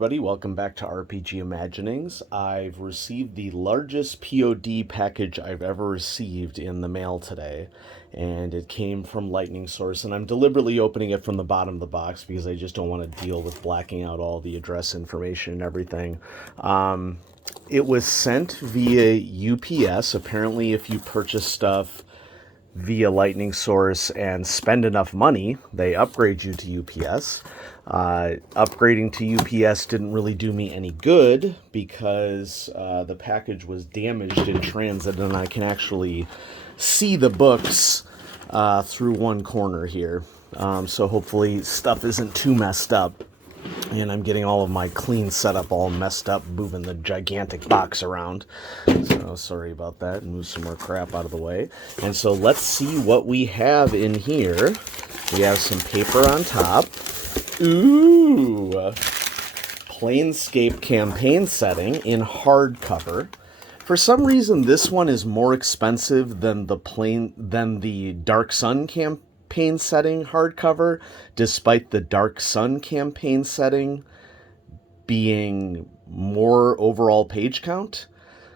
everybody. Welcome back to RPG Imaginings. I've received the largest POD package I've ever received in the mail today, and it came from Lightning Source, and I'm deliberately opening it from the bottom of the box because I just don't want to deal with blacking out all the address information and everything. It was sent via UPS. Apparently, if you purchase stuff via Lightning Source and spend enough money, they upgrade you to UPS. Upgrading to UPS didn't really do me any good because the package was damaged in transit, and I can actually see the books through one corner here. So hopefully stuff isn't too messed up. And I'm getting all of my clean setup all messed up, moving the gigantic box around. So sorry about that. Move some more crap out of the way. And so let's see what we have in here. We have some paper on top. Ooh! Planescape campaign setting in hardcover. For some reason, this one is more expensive than the Dark Sun campaign setting hardcover, despite the Dark Sun campaign setting being more overall page count.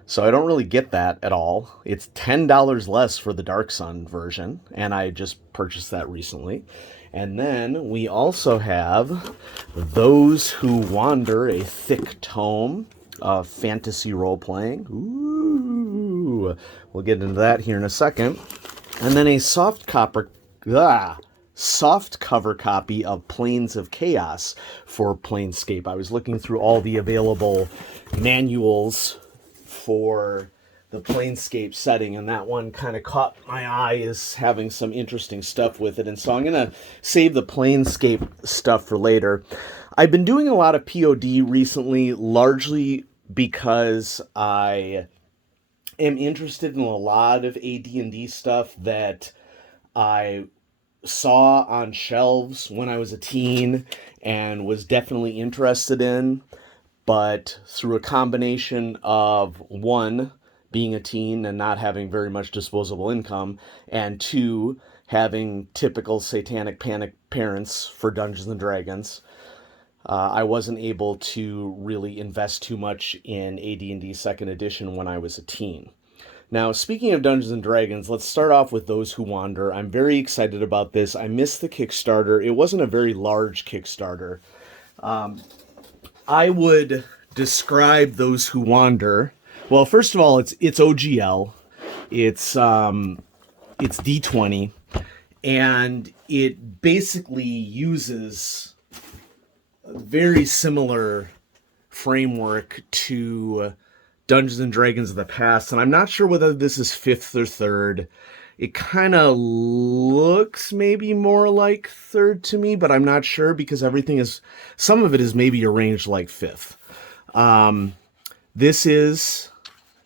So I don't really get that at all. It's $10 less for the Dark Sun version, and I just purchased that recently. And then we also have Those Who Wander, a thick tome of fantasy role-playing. Ooh! We'll get into that here in a second. And then a soft cover copy of Planes of Chaos for Planescape. I was looking through all the available manuals for the Planescape setting, and that one kind of caught my eye as having some interesting stuff with it. And so I'm going to save the Planescape stuff for later. I've been doing a lot of POD recently, largely because I am interested in a lot of AD&D stuff that I saw on shelves when I was a teen and was definitely interested in, but through a combination of one, being a teen and not having very much disposable income, and two, having typical satanic panic parents for Dungeons and Dragons, I wasn't able to really invest too much in AD&D 2nd edition when I was a teen. Now, speaking of Dungeons & Dragons, let's start off with Those Who Wander. I'm very excited about this. I missed the Kickstarter. It wasn't a very large Kickstarter. I would describe Those Who Wander... Well, first of all, it's OGL. It's D20. And it basically uses a very similar framework to Dungeons and Dragons of the past, and I'm not sure whether this is 5th or 3rd. It kind of looks maybe more like 3rd to me, but I'm not sure because some of it is maybe arranged like 5th. This is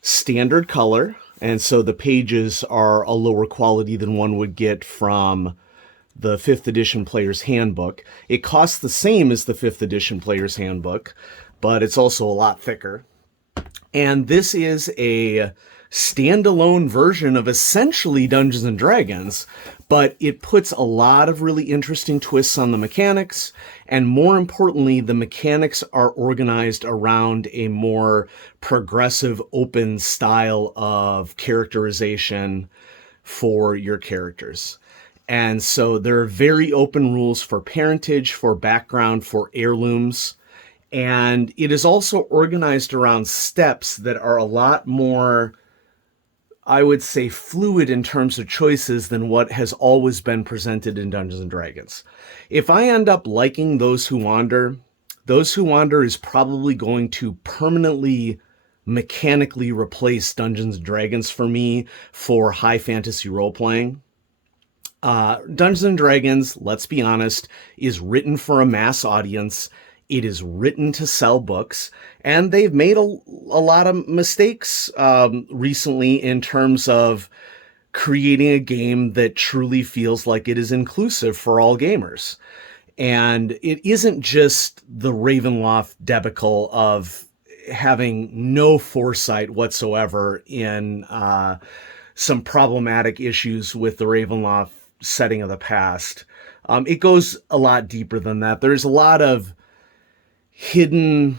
standard color, and so the pages are a lower quality than one would get from the 5th edition Player's Handbook. It costs the same as the 5th edition Player's Handbook, but it's also a lot thicker. And this is a standalone version of essentially Dungeons and Dragons, but it puts a lot of really interesting twists on the mechanics, and more importantly, the mechanics are organized around a more progressive, open style of characterization for your characters. And so there are very open rules for parentage, for background, for heirlooms. And it is also organized around steps that are a lot more, I would say, fluid in terms of choices than what has always been presented in Dungeons & Dragons. If I end up liking Those Who Wander is probably going to permanently mechanically replace Dungeons & Dragons for me for high fantasy role-playing. Dungeons & Dragons, let's be honest, is written for a mass audience. It is written to sell books, and they've made a lot of mistakes recently in terms of creating a game that truly feels like it is inclusive for all gamers. And it isn't just the Ravenloft debacle of having no foresight whatsoever in some problematic issues with the Ravenloft setting of the past. It goes a lot deeper than that. There's a lot of hidden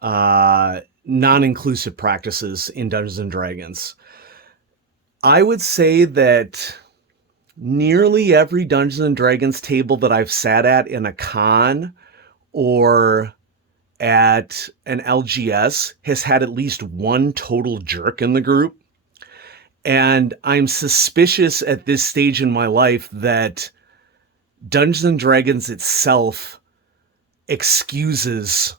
non-inclusive practices in Dungeons and Dragons. I would say that nearly every Dungeons and Dragons table that I've sat at in a con or at an LGS has had at least one total jerk in the group. And I'm suspicious at this stage in my life that Dungeons and Dragons itself excuses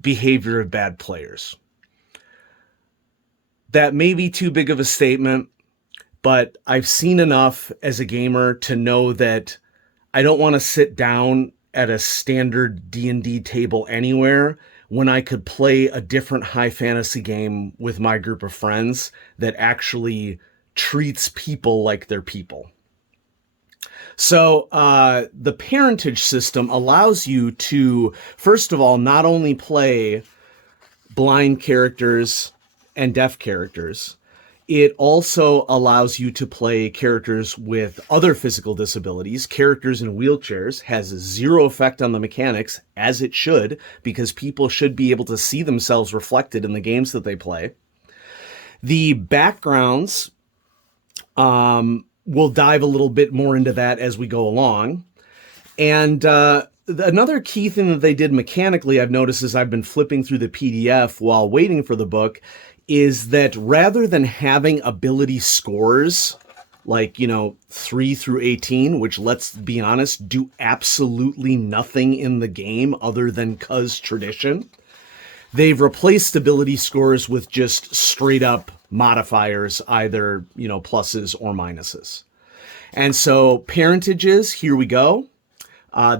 behavior of bad players. That may be too big of a statement, but I've seen enough as a gamer to know that I don't want to sit down at a standard D&D table anywhere when I could play a different high fantasy game with my group of friends that actually treats people like they're people. So the parentage system allows you to, first of all, not only play blind characters and deaf characters, it also allows you to play characters with other physical disabilities. Characters in wheelchairs has zero effect on the mechanics, as it should, because people should be able to see themselves reflected in the games that they play. The backgrounds, we'll dive a little bit more into that as we go along. And another key thing that they did mechanically, I've noticed as I've been flipping through the PDF while waiting for the book, is that rather than having ability scores like, 3 through 18, which, let's be honest, do absolutely nothing in the game other than 'cause tradition, they've replaced ability scores with just straight up modifiers, either, pluses or minuses. And so parentages, here we go.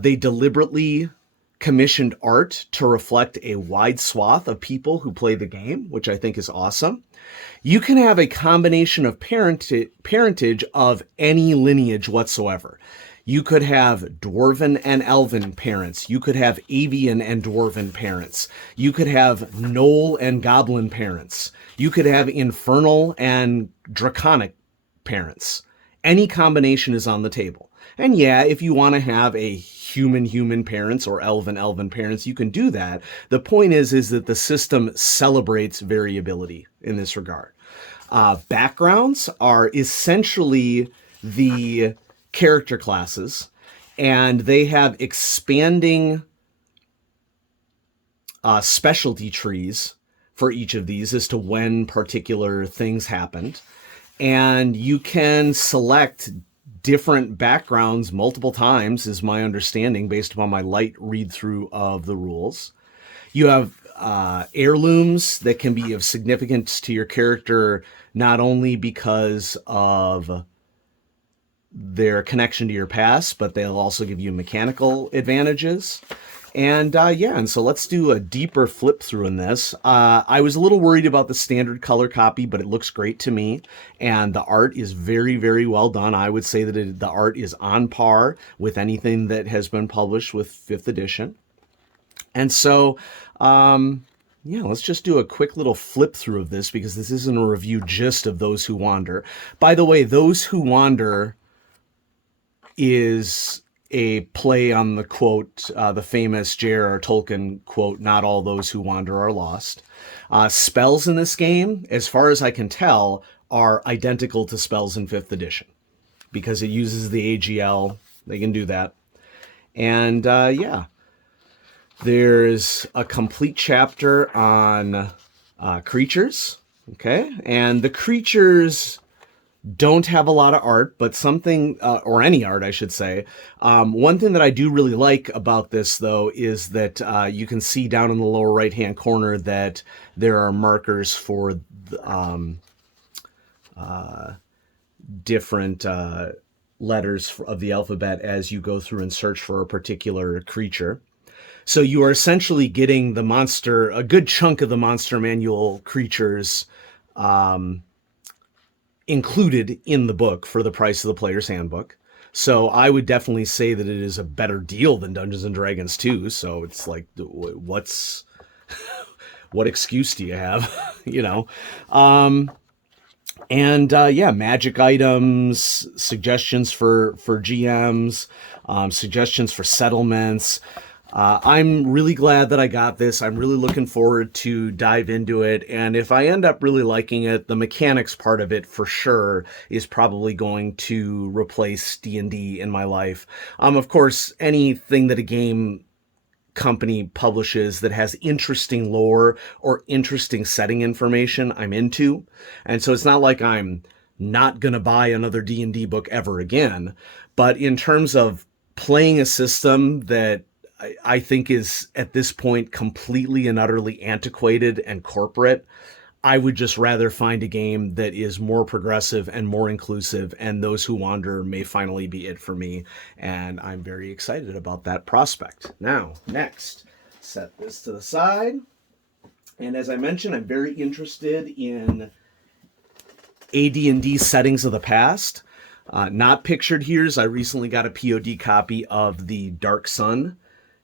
They deliberately commissioned art to reflect a wide swath of people who play the game, which I think is awesome. You can have a combination of parentage of any lineage whatsoever. You could have dwarven and elven parents. You could have avian and dwarven parents. You could have gnoll and goblin parents. You could have infernal and draconic parents. Any combination is on the table. And yeah, if you want to have a human parents or elven parents, you can do that. The point is that the system celebrates variability in this regard. Backgrounds are essentially the character classes, and they have expanding specialty trees for each of these as to when particular things happened. And you can select different backgrounds multiple times, is my understanding, based upon my light read through of the rules. You have heirlooms that can be of significance to your character, not only because of their connection to your past, but they'll also give you mechanical advantages. And and so let's do a deeper flip through in this. I was a little worried about the standard color copy, but it looks great to me. And the art is very, very well done. I would say that the art is on par with anything that has been published with 5th edition. And so, let's just do a quick little flip through of this, because this isn't a review just of Those Who Wander. By the way, Those Who Wander is a play on the quote, the famous J.R.R. Tolkien quote, "Not all those who wander are lost." Spells in this game, as far as I can tell, are identical to spells in 5th edition, because it uses the AGL. They can do that. And there's a complete chapter on creatures. Okay. And the creatures don't have a lot of art, but something, or any art, I should say. One thing that I do really like about this, though, is that you can see down in the lower right-hand corner that there are markers for different letters of the alphabet as you go through and search for a particular creature. So you are essentially getting the monster, a good chunk of the Monster Manual creatures, included in the book for the price of the Player's Handbook. So I would definitely say that it is a better deal than Dungeons and Dragons 2. So it's like, what excuse do you have? Magic items, suggestions for GMs, suggestions for settlements. I'm really glad that I got this. I'm really looking forward to dive into it. And if I end up really liking it, the mechanics part of it for sure is probably going to replace D&D in my life. Of course, anything that a game company publishes that has interesting lore or interesting setting information, I'm into. And so it's not like I'm not going to buy another D&D book ever again. But in terms of playing a system that I think is at this point completely and utterly antiquated and corporate, I would just rather find a game that is more progressive and more inclusive, and Those Who Wander may finally be it for me. And I'm very excited about that prospect. Now, next, set this to the side. And as I mentioned, I'm very interested in AD&D settings of the past. Not pictured here, as I recently got a POD copy of the Dark Sun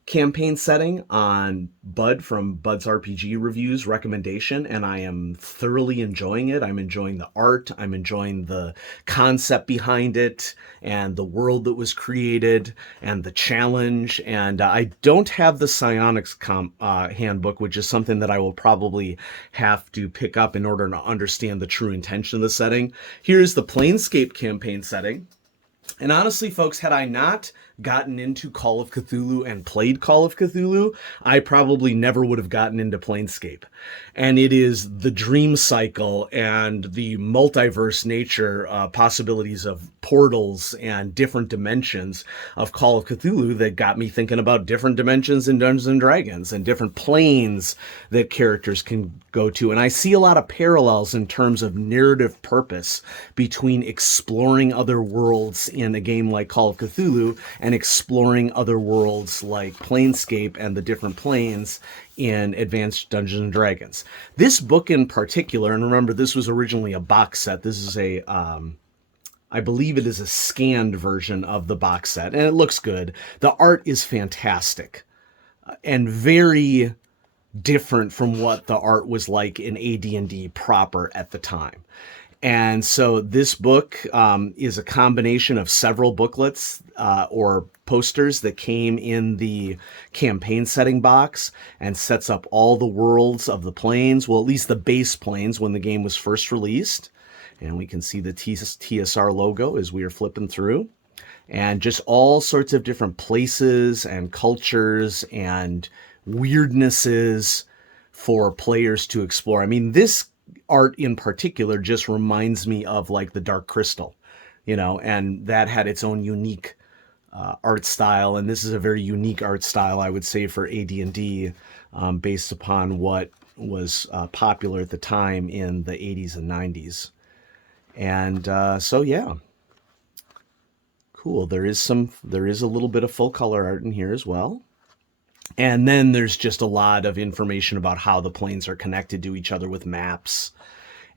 campaign setting on Bud from Bud's RPG Reviews recommendation, and I am thoroughly enjoying it. I'm enjoying the art, I'm enjoying the concept behind it, and the world that was created, and the challenge. And I don't have the Psionics handbook, which is something that I will probably have to pick up in order to understand the true intention of the setting. Here's the Planescape campaign setting. And honestly, folks, had I not gotten into Call of Cthulhu and played Call of Cthulhu, I probably never would have gotten into Planescape. And it is the dream cycle and the multiverse nature, possibilities of portals and different dimensions of Call of Cthulhu that got me thinking about different dimensions in Dungeons and Dragons and different planes that characters can go to. And I see a lot of parallels in terms of narrative purpose between exploring other worlds in a game like Call of Cthulhu and exploring other worlds like Planescape and the different planes in Advanced Dungeons and Dragons. This book in particular, and remember, this was originally a box set. This is I believe it is a scanned version of the box set, and it looks good. The art is fantastic and very different from what the art was like in AD&D proper at the time. And so this book is a combination of several booklets or posters that came in the campaign setting box and sets up all the worlds of the planes, well, at least the base planes when the game was first released. And we can see the TSR logo as we are flipping through. And just all sorts of different places and cultures and weirdnesses for players to explore. I mean, this art in particular just reminds me of like the Dark Crystal, and that had its own unique art style. And this is a very unique art style, I would say, for AD&D, based upon what was popular at the time in the 80s and 90s. And so, yeah. Cool. There is a little bit of full color art in here as well. And then there's just a lot of information about how the planes are connected to each other with maps.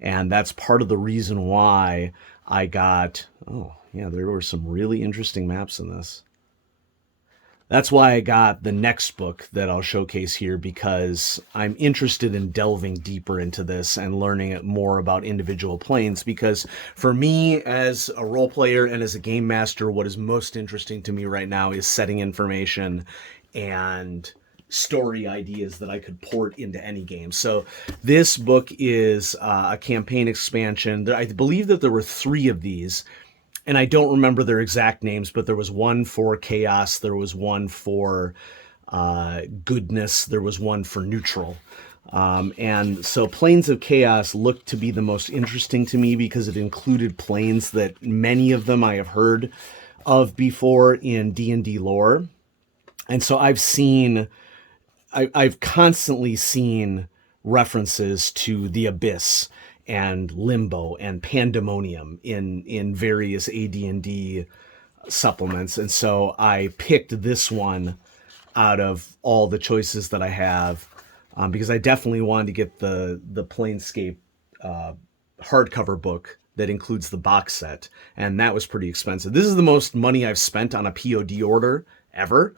And that's part of the reason why I got, there were some really interesting maps in this. That's why I got the next book that I'll showcase here, because I'm interested in delving deeper into this and learning more about individual planes. Because for me, as a role player and as a game master, what is most interesting to me right now is setting information and story ideas that I could port into any game. So this book is a campaign expansion. I believe that there were 3 of these, and I don't remember their exact names, but there was one for chaos, there was one for goodness, there was one for neutral. And so Planes of Chaos looked to be the most interesting to me because it included planes that many of them I have heard of before in D&D lore. And so I've constantly seen references to the Abyss and Limbo and Pandemonium in various AD&D supplements. And so I picked this one out of all the choices that I have, because I definitely wanted to get the Planescape hardcover book that includes the box set, and that was pretty expensive. This is the most money I've spent on a POD order ever.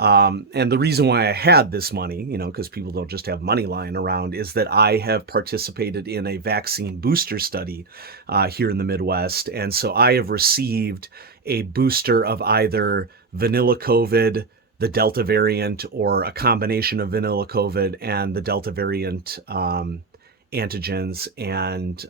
And the reason why I had this money, because people don't just have money lying around, is that I have participated in a vaccine booster study here in the Midwest. And so I have received a booster of either vanilla COVID, the Delta variant or a combination of vanilla COVID and the Delta variant antigens, and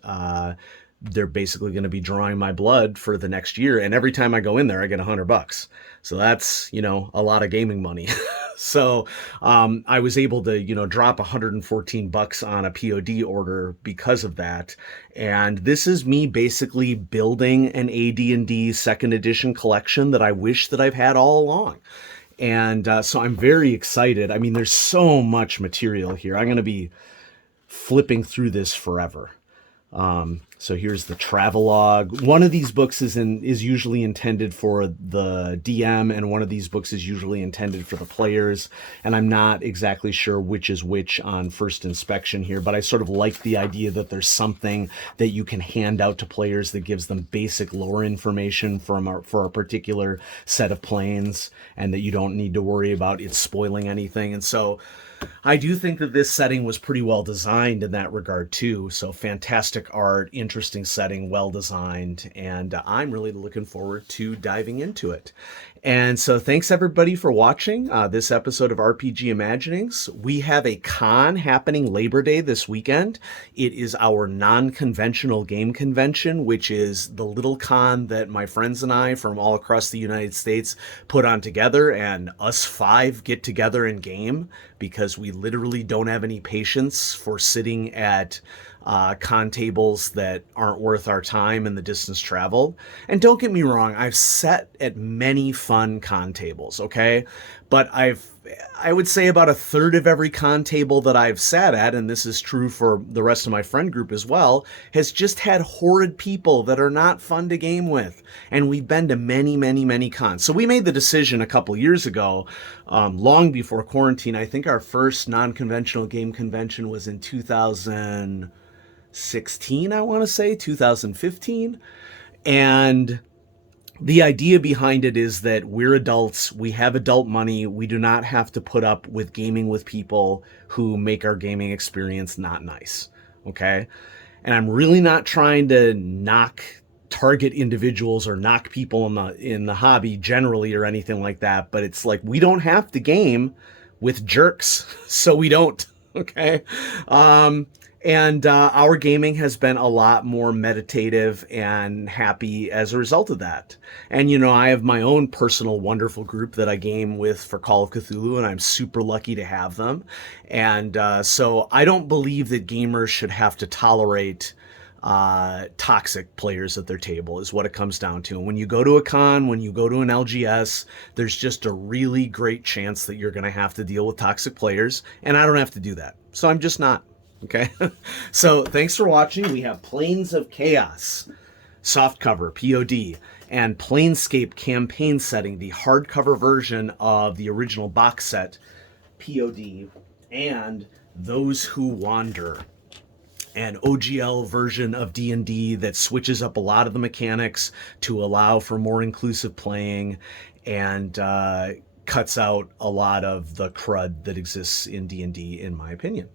they're basically going to be drawing my blood for the next year. And every time I go in there, I get $100. So that's, a lot of gaming money. So I was able to, drop $114 on a POD order because of that. And this is me basically building an AD&D second edition collection that I wish that I've had all along. And so I'm very excited. I mean, there's so much material here. I'm going to be flipping through this forever. So here's the travelogue. One of these books is usually intended for the DM, and one of these books is usually intended for the players. And I'm not exactly sure which is which on first inspection here, but I sort of like the idea that there's something that you can hand out to players that gives them basic lore information for a particular set of planes, and that you don't need to worry about it spoiling anything. And so I do think that this setting was pretty well designed in that regard too. So fantastic art, interesting setting, well designed, and I'm really looking forward to diving into it. And so thanks everybody for watching this episode of RPG Imaginings. We have a con happening Labor Day this weekend. It is our non-conventional game convention, which is the little con that my friends and I from all across the United States put on together, and us 5 get together and game because we literally don't have any patience for sitting at con tables that aren't worth our time and the distance traveled. And don't get me wrong, I've sat at many fun con tables, okay? But I would say about a third of every con table that I've sat at, and this is true for the rest of my friend group as well, has just had horrid people that are not fun to game with. And we've been to many, many, many cons. So we made the decision a couple years ago, long before quarantine. I think our first non-conventional game convention was in 2016, I want to say, 2015. And the idea behind it is that we're adults, we have adult money, we do not have to put up with gaming with people who make our gaming experience not nice, okay? And I'm really not trying to target individuals or knock people in the hobby generally or anything like that, but it's like we don't have to game with jerks, so we don't, okay? And our gaming has been a lot more meditative and happy as a result of that. And, I have my own personal wonderful group that I game with for Call of Cthulhu, and I'm super lucky to have them. And so I don't believe that gamers should have to tolerate toxic players at their table is what it comes down to. And when you go to a con, when you go to an LGS, there's just a really great chance that you're going to have to deal with toxic players. And I don't have to do that. So I'm just not. Okay, so thanks for watching. We have Planes of Chaos, softcover, POD, and Planescape campaign setting, the hardcover version of the original box set, POD, and Those Who Wander, an OGL version of D&D that switches up a lot of the mechanics to allow for more inclusive playing and cuts out a lot of the crud that exists in D&D, in my opinion.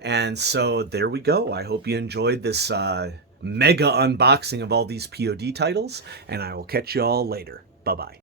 And so there we go. I hope you enjoyed this mega unboxing of all these POD titles, and I will catch you all later. Bye-bye.